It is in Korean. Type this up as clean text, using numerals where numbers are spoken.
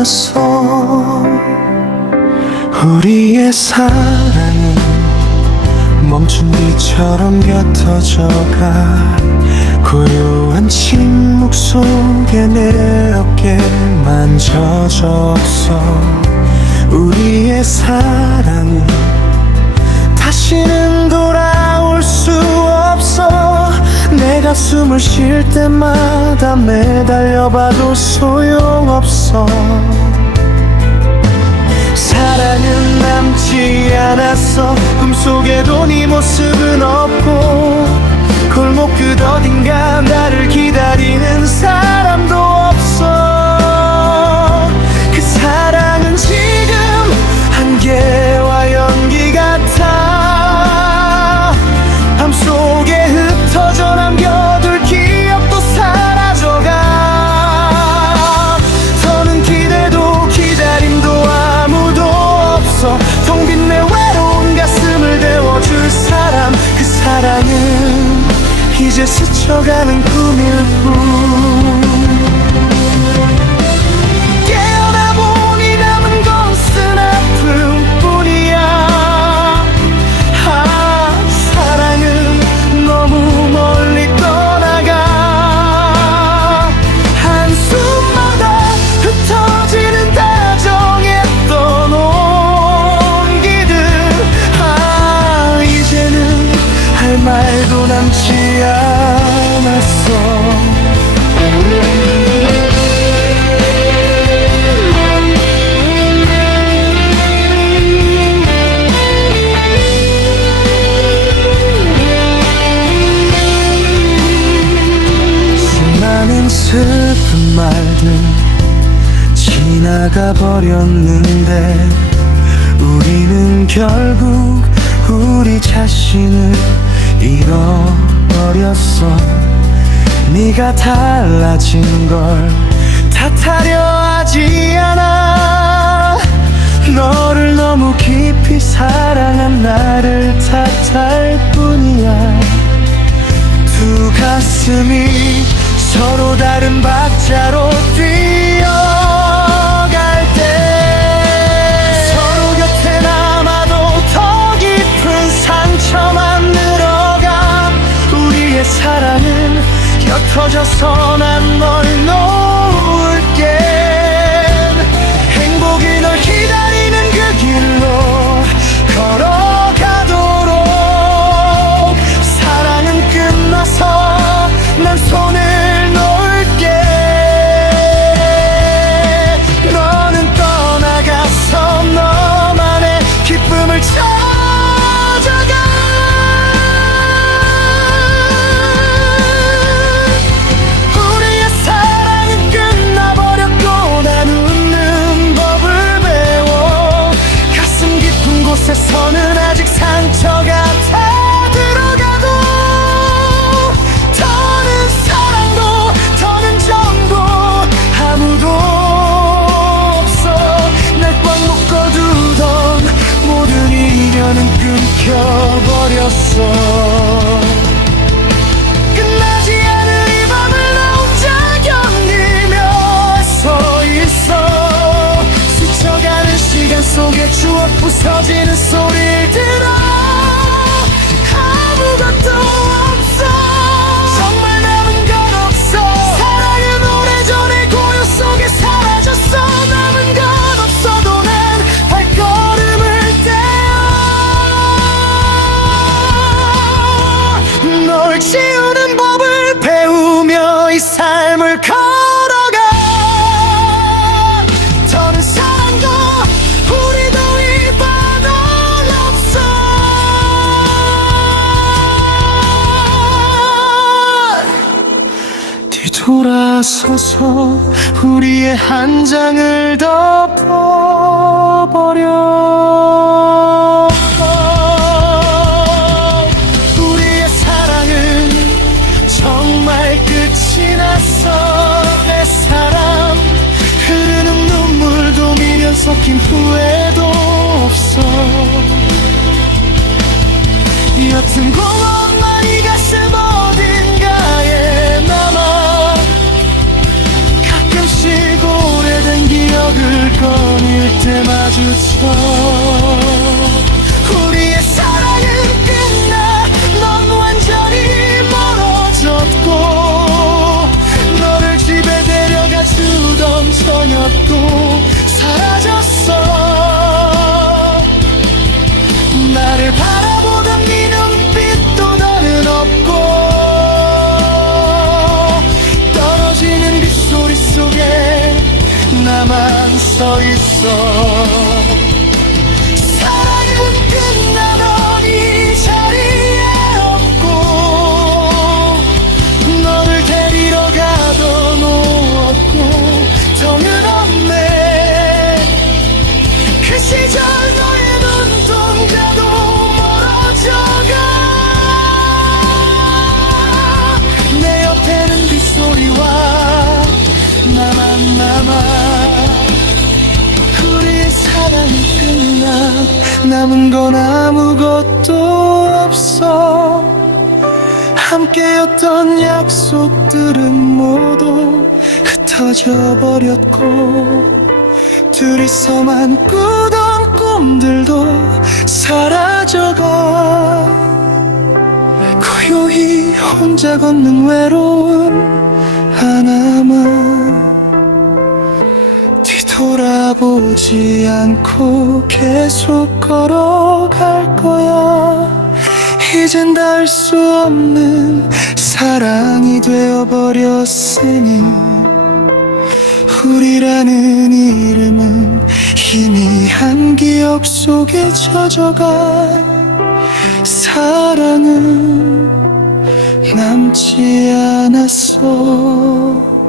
않았어. 우리의 사랑은 멈춘 뒤처럼 옅어져가 고요한 침묵 속에 내 어깨만 젖었어. 우리의 사랑은 다시는 돌아올 수 없어. 내가 숨을 쉴 때마다 매달려봐도 소용없어. 사랑은 남지 않았어. 꿈속에도 네 모습은 없고 골목 끝 어딘가 나를 기다리는 사람도 없어. 그 사랑은 지금 한계와 연기 같아. 밤속에 흩어져 남겨둘 기억도 사라져가. 더는 기대도 기다림도 아무도 없어. 텅 빈 내 외로운 가슴을 데워줄 사람. 그 사랑은 이제 스쳐가는 꿈일 뿐. 깨어나 보니 남은 것은 아픔뿐이야. 사랑은 너무 멀리 떠나가. 한숨마다 흩어지는 다정했던 온기들. 이제는 할 말도 남지 않았어. 수많은 슬픈 말들 지나가 버렸는데 우리는 결국 우리 자신을 잃어버렸어. 네가 달라진 걸 탓하려 하지 않아. 너를 너무 깊이 사랑한 나를 탓할 뿐이야. 두 가슴이 서로 다른 박자로 뛰어갈 때 서로 곁에 남아도 더 깊은 상처만 늘어가. 우리의 사랑은 옅어져서 난 널 놓을게. 행복이 널 기다리는 그 길로 걸어가도록. 사랑은 끝나서 난 손을 놓을게. 너는 떠나가서 너만의 기쁨을 찾아가. 우리의 사랑은 끝나버렸고 난 웃는 법을 배워. 가슴 깊은 곳에서는 아직 상처가 다 들어가고. 더는 사랑도 더는 정도 아무도 없어. 날 꽉 묶어두던 모든 인연은 끊겨버렸어. 끝나지 않은 이 밤을 나 혼자 견디며 서 있어. 스쳐가는 시간 속에 추억 부서지는 소리를 들어. 아무것도 없어. 정말 남은 건 없어. 사랑은 오래전에 고요 속에 사라졌어. 남은 건 없어도 난 발걸음을 떼어 널 지우는 법을 배우며 이 삶을 걸어가. 더는 사랑도 우리도 이 바다는 없어. 뒤돌아서서 우리의 한 장을 덮어버려. 우리의 사랑은 정말 끝이 났어. 내 사랑 흐르는 눈물도 미련 섞인 후회도 없어. 여튼 고마운 이 가슴 어딘가에 남아. 가끔씩 오래된 기억을 우리의 사랑은 끝나 넌 완전히 멀어졌고 너를 집에 데려가 주던 저녁도 사라졌어. 나를 바라보던 네 눈빛도 더는 없고 떨어지는 빗소리 속에 나만 서 있어. 사랑은 끝나 넌 이 자리에 없고 너를 데리러 가던 옷 없고 정은 없네. 그 시절 너의 눈동자도 멀어져가. 내 옆에는 빗소리와 나만 남아. 우리의 사랑이 끝나 남은 건 아무것도 없어. 함께였던 약속들은 모두 흩어져 버렸고 둘이서만 꾸던 꿈들도 사라져가. 고요히 혼자 걷는 외로운 하나만 뒤돌아보지 않고 계속 걸어갈 거야. 이젠 닿을 수 없는 사랑이 되어버렸으니 우리라는 이름은 희미한 기억 속에 젖어간 사랑은 남지 않았어.